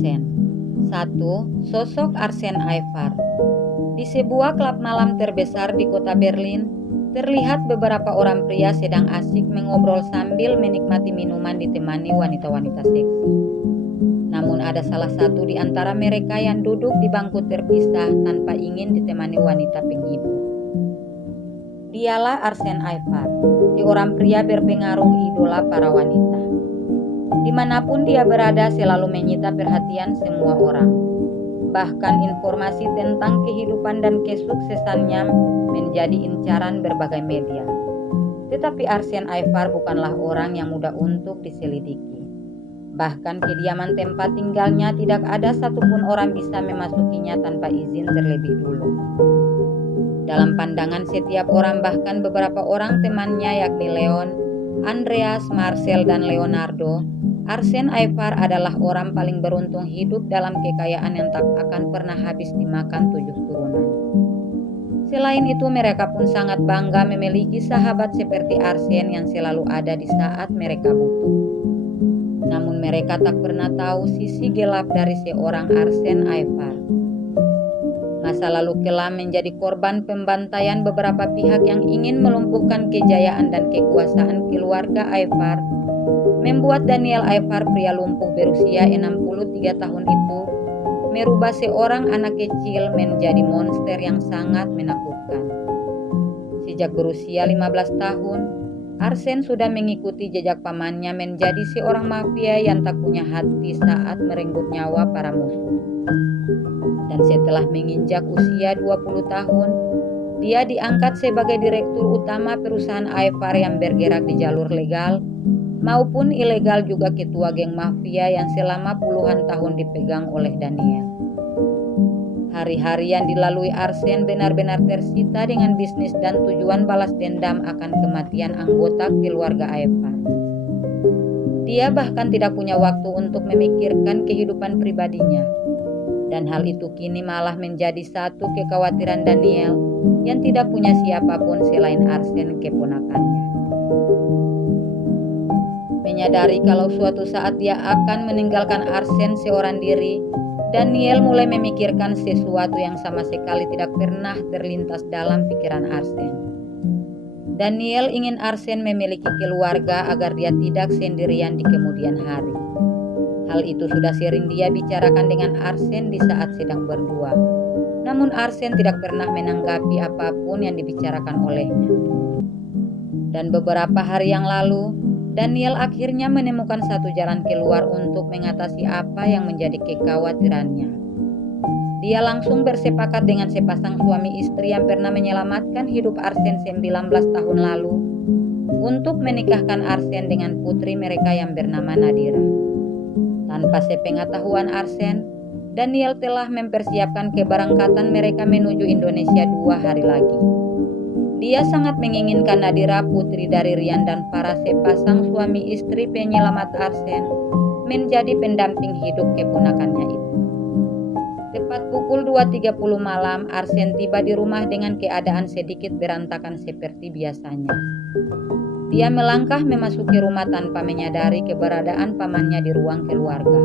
Arsen. 1. Sosok Arsen Aivar. Di sebuah klub malam terbesar di kota Berlin, terlihat beberapa orang pria sedang asyik mengobrol sambil menikmati minuman ditemani wanita-wanita seksi. Namun ada salah satu di antara mereka yang duduk di bangku terpisah tanpa ingin ditemani wanita penghibur. Dialah Arsen Aivar, seorang pria berpengaruh idola para wanita. Dimanapun dia berada selalu menyita perhatian semua orang. Bahkan informasi tentang kehidupan dan kesuksesannya menjadi incaran berbagai media. Tetapi Arsen Aivar bukanlah orang yang mudah untuk diselidiki. Bahkan kediaman tempat tinggalnya tidak ada satupun orang bisa memasukinya tanpa izin terlebih dulu. Dalam pandangan setiap orang, bahkan beberapa orang temannya yakni Leon, Andreas, Marcel, dan Leonardo, Arsen Aivar adalah orang paling beruntung hidup dalam kekayaan yang tak akan pernah habis dimakan 7 turunan. Selain itu, mereka pun sangat bangga memiliki sahabat seperti Arsen yang selalu ada di saat mereka butuh. Namun mereka tak pernah tahu sisi gelap dari seorang Arsen Aivar. Masa lalu kelam menjadi korban pembantaian beberapa pihak yang ingin melumpuhkan kejayaan dan kekuasaan keluarga Aivar, membuat Daniel Aivar, pria lumpuh berusia 63 tahun itu, merubah seorang anak kecil menjadi monster yang sangat menakutkan. Sejak berusia 15 tahun, Arsen sudah mengikuti jejak pamannya menjadi seorang mafia yang tak punya hati saat merenggut nyawa para musuh. Dan setelah menginjak usia 20 tahun, dia diangkat sebagai direktur utama perusahaan Aivar yang bergerak di jalur legal maupun ilegal, juga ketua geng mafia yang selama puluhan tahun dipegang oleh Daniel. Hari-hari yang dilalui Arsen benar-benar tersita dengan bisnis dan tujuan balas dendam akan kematian anggota keluarga Aivar. Dia bahkan tidak punya waktu untuk memikirkan kehidupan pribadinya. Dan hal itu kini malah menjadi satu kekhawatiran Daniel yang tidak punya siapapun selain Arsen, keponakannya. Menyadari kalau suatu saat dia akan meninggalkan Arsen seorang diri, Daniel mulai memikirkan sesuatu yang sama sekali tidak pernah terlintas dalam pikiran Arsen. Daniel ingin Arsen memiliki keluarga agar dia tidak sendirian di kemudian hari. Hal itu sudah sering dia bicarakan dengan Arsen di saat sedang berdua. Namun Arsen tidak pernah menanggapi apapun yang dibicarakan olehnya. Dan beberapa hari yang lalu, Daniel akhirnya menemukan satu jalan keluar untuk mengatasi apa yang menjadi kekhawatirannya. Dia langsung bersepakat dengan sepasang suami istri yang pernah menyelamatkan hidup Arsen 19 tahun lalu untuk menikahkan Arsen dengan putri mereka yang bernama Nadira. Tanpa sepengetahuan Arsen, Daniel telah mempersiapkan keberangkatan mereka menuju Indonesia 2 hari lagi. Dia sangat menginginkan Nadira, putri dari Rian dan para sepasang suami istri penyelamat Arsen, menjadi pendamping hidup keponakannya itu. Tepat pukul 2.30 malam, Arsen tiba di rumah dengan keadaan sedikit berantakan seperti biasanya. Dia melangkah memasuki rumah tanpa menyadari keberadaan pamannya di ruang keluarga.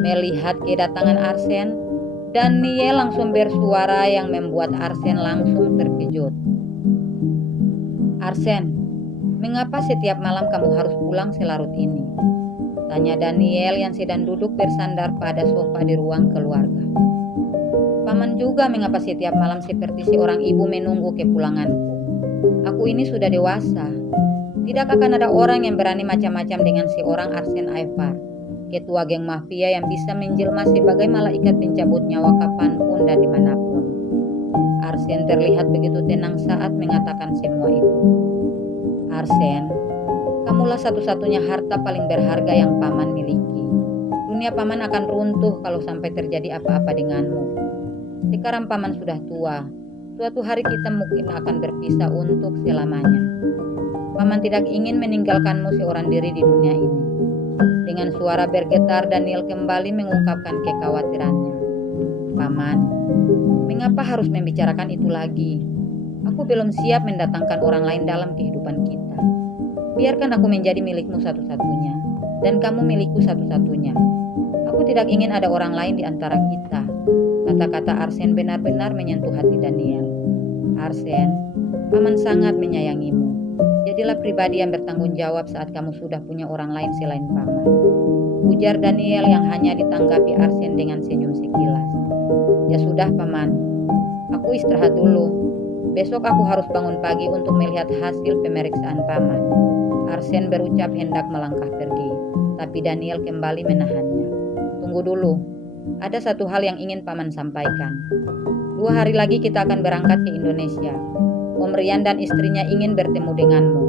Melihat kedatangan Arsen, Daniel langsung bersuara yang membuat Arsen langsung terkejut. "Arsen, mengapa setiap malam kamu harus pulang selarut ini?" tanya Daniel yang sedang duduk bersandar pada sofa di ruang keluarga. "Paman juga mengapa setiap malam seperti seorang ibu menunggu kepulanganku. Aku ini sudah dewasa. Tidak akan ada orang yang berani macam-macam dengan seorang Arsen Aivar, ketua geng mafia yang bisa menjelma sebagai malaikat pencabut nyawa kapanpun dan dimanapun." Arsen terlihat begitu tenang saat mengatakan semua itu. "Arsen, kamulah satu-satunya harta paling berharga yang paman miliki. Dunia paman akan runtuh kalau sampai terjadi apa-apa denganmu. Sekarang paman sudah tua. Suatu hari kita mungkin akan berpisah untuk selamanya. Paman tidak ingin meninggalkanmu seorang diri di dunia ini." Dengan suara bergetar, Daniel kembali mengungkapkan kekhawatirannya. "Paman, mengapa harus membicarakan itu lagi? Aku belum siap mendatangkan orang lain dalam kehidupan kita. Biarkan aku menjadi milikmu satu-satunya, dan kamu milikku satu-satunya. Aku tidak ingin ada orang lain di antara kita." Kata-kata Arsen benar-benar menyentuh hati Daniel. "Arsen, Paman sangat menyayangimu. Jadilah pribadi yang bertanggung jawab saat kamu sudah punya orang lain selain Paman," ujar Daniel yang hanya ditanggapi Arsen dengan senyum sekilas. "Ya sudah Paman, aku istirahat dulu. Besok aku harus bangun pagi untuk melihat hasil pemeriksaan Paman." Arsen berucap hendak melangkah pergi, tapi Daniel kembali menahannya. "Tunggu dulu, ada satu hal yang ingin Paman sampaikan. 2 hari lagi kita akan berangkat ke Indonesia. Om Rian dan istrinya ingin bertemu denganmu.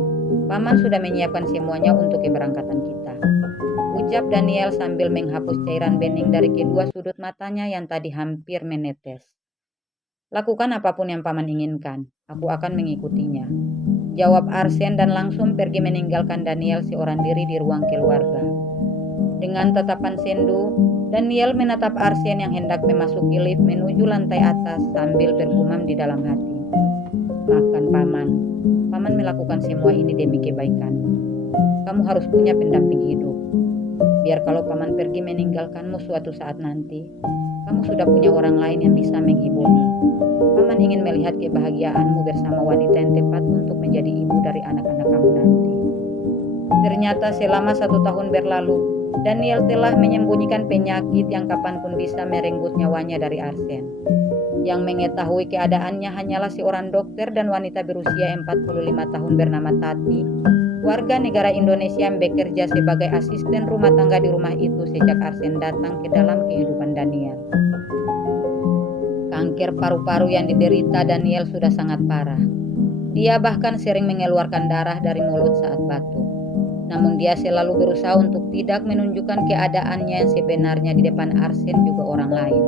Paman sudah menyiapkan semuanya untuk keberangkatan kita," ucap Daniel sambil menghapus cairan bening dari kedua sudut matanya yang tadi hampir menetes. "Lakukan apapun yang Paman inginkan, aku akan mengikutinya," jawab Arsen dan langsung pergi meninggalkan Daniel seorang diri di ruang keluarga. Dengan tatapan sendu, Daniel menatap Arsen yang hendak memasuki lift menuju lantai atas sambil bergumam di dalam hati. "Maafkan Paman, Paman melakukan semua ini demi kebaikanmu. Kamu harus punya pendamping hidup. Biar kalau Paman pergi meninggalkanmu suatu saat nanti, kamu sudah punya orang lain yang bisa menghiburmu. Paman ingin melihat kebahagiaanmu bersama wanita yang tepat untuk menjadi ibu dari anak-anak kamu nanti." Ternyata selama 1 tahun berlalu, Daniel telah menyembunyikan penyakit yang kapanpun bisa merenggut nyawanya dari Arsen. Yang mengetahui keadaannya hanyalah seorang dokter dan wanita berusia 45 tahun bernama Tati, warga negara Indonesia yang bekerja sebagai asisten rumah tangga di rumah itu sejak Arsen datang ke dalam kehidupan Daniel. Kanker paru-paru yang diderita Daniel sudah sangat parah. Dia bahkan sering mengeluarkan darah dari mulut saat batuk. Namun dia selalu berusaha untuk tidak menunjukkan keadaannya yang sebenarnya di depan Arsen juga orang lain.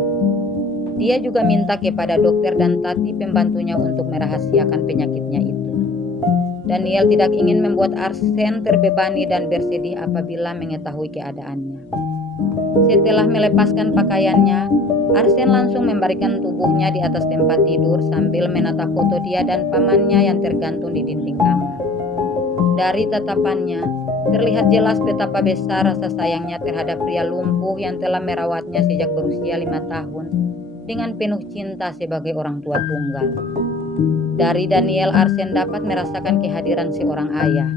Dia juga minta kepada dokter dan Tati pembantunya untuk merahasiakan penyakitnya itu. Daniel tidak ingin membuat Arsen terbebani dan bersedih apabila mengetahui keadaannya. Setelah melepaskan pakaiannya, Arsen langsung memberikan tubuhnya di atas tempat tidur sambil menatap foto dia dan pamannya yang tergantung di dinding kamar. Dari tatapannya, terlihat jelas betapa besar rasa sayangnya terhadap pria lumpuh yang telah merawatnya sejak berusia 5 tahun dengan penuh cinta sebagai orang tua tunggal. Dari Daniel, Arsen dapat merasakan kehadiran seorang ayah.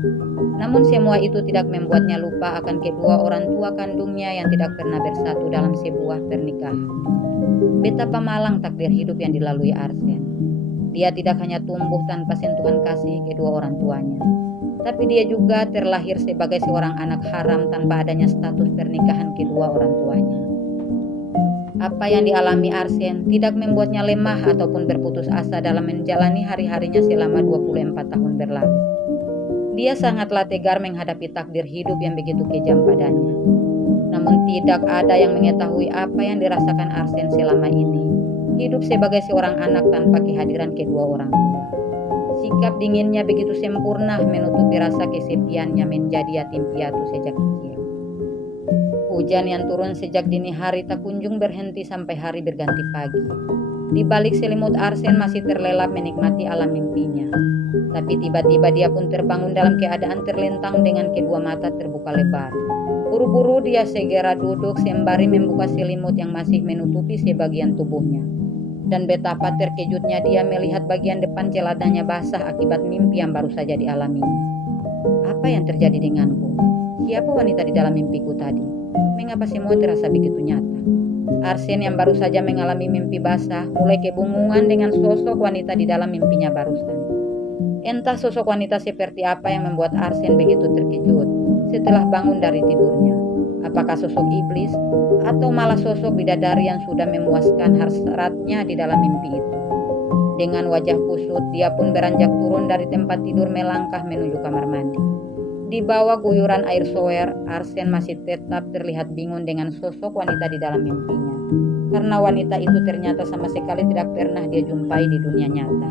Namun semua itu tidak membuatnya lupa akan kedua orang tua kandungnya yang tidak pernah bersatu dalam sebuah pernikahan. Betapa malang takdir hidup yang dilalui Arsen. Dia tidak hanya tumbuh tanpa sentuhan kasih kedua orang tuanya, tapi dia juga terlahir sebagai seorang anak haram tanpa adanya status pernikahan kedua orang tuanya. Apa yang dialami Arsen tidak membuatnya lemah ataupun berputus asa dalam menjalani hari-harinya selama 24 tahun berlalu. Dia sangatlah tegar menghadapi takdir hidup yang begitu kejam padanya. Namun tidak ada yang mengetahui apa yang dirasakan Arsen selama ini, hidup sebagai seorang anak tanpa kehadiran kedua orang tua. Sikap dinginnya begitu sempurna menutupi rasa kesepiannya menjadi yatim piatu sejak kecil. Hujan yang turun sejak dini hari tak kunjung berhenti sampai hari berganti pagi. Di balik selimut Arsen masih terlelap menikmati alam mimpinya. Tapi tiba-tiba dia pun terbangun dalam keadaan terlentang dengan kedua mata terbuka lebar. Buru-buru dia segera duduk sembari membuka selimut yang masih menutupi sebagian tubuhnya. Dan betapa terkejutnya dia melihat bagian depan celananya basah akibat mimpi yang baru saja dialaminya. Apa yang terjadi denganku? Siapa wanita di dalam mimpiku tadi? Mengapa semua terasa begitu nyata? Arsen yang baru saja mengalami mimpi basah mulai kebingungan dengan sosok wanita di dalam mimpinya barusan. Entah sosok wanita seperti apa yang membuat Arsen begitu terkejut setelah bangun dari tidurnya. Apakah sosok iblis atau malah sosok bidadari yang sudah memuaskan hasratnya di dalam mimpi itu? Dengan wajah kusut, dia pun beranjak turun dari tempat tidur melangkah menuju kamar mandi. Di bawah guyuran air shower, Arsen masih tetap terlihat bingung dengan sosok wanita di dalam mimpinya. Karena wanita itu ternyata sama sekali tidak pernah dia jumpai di dunia nyata.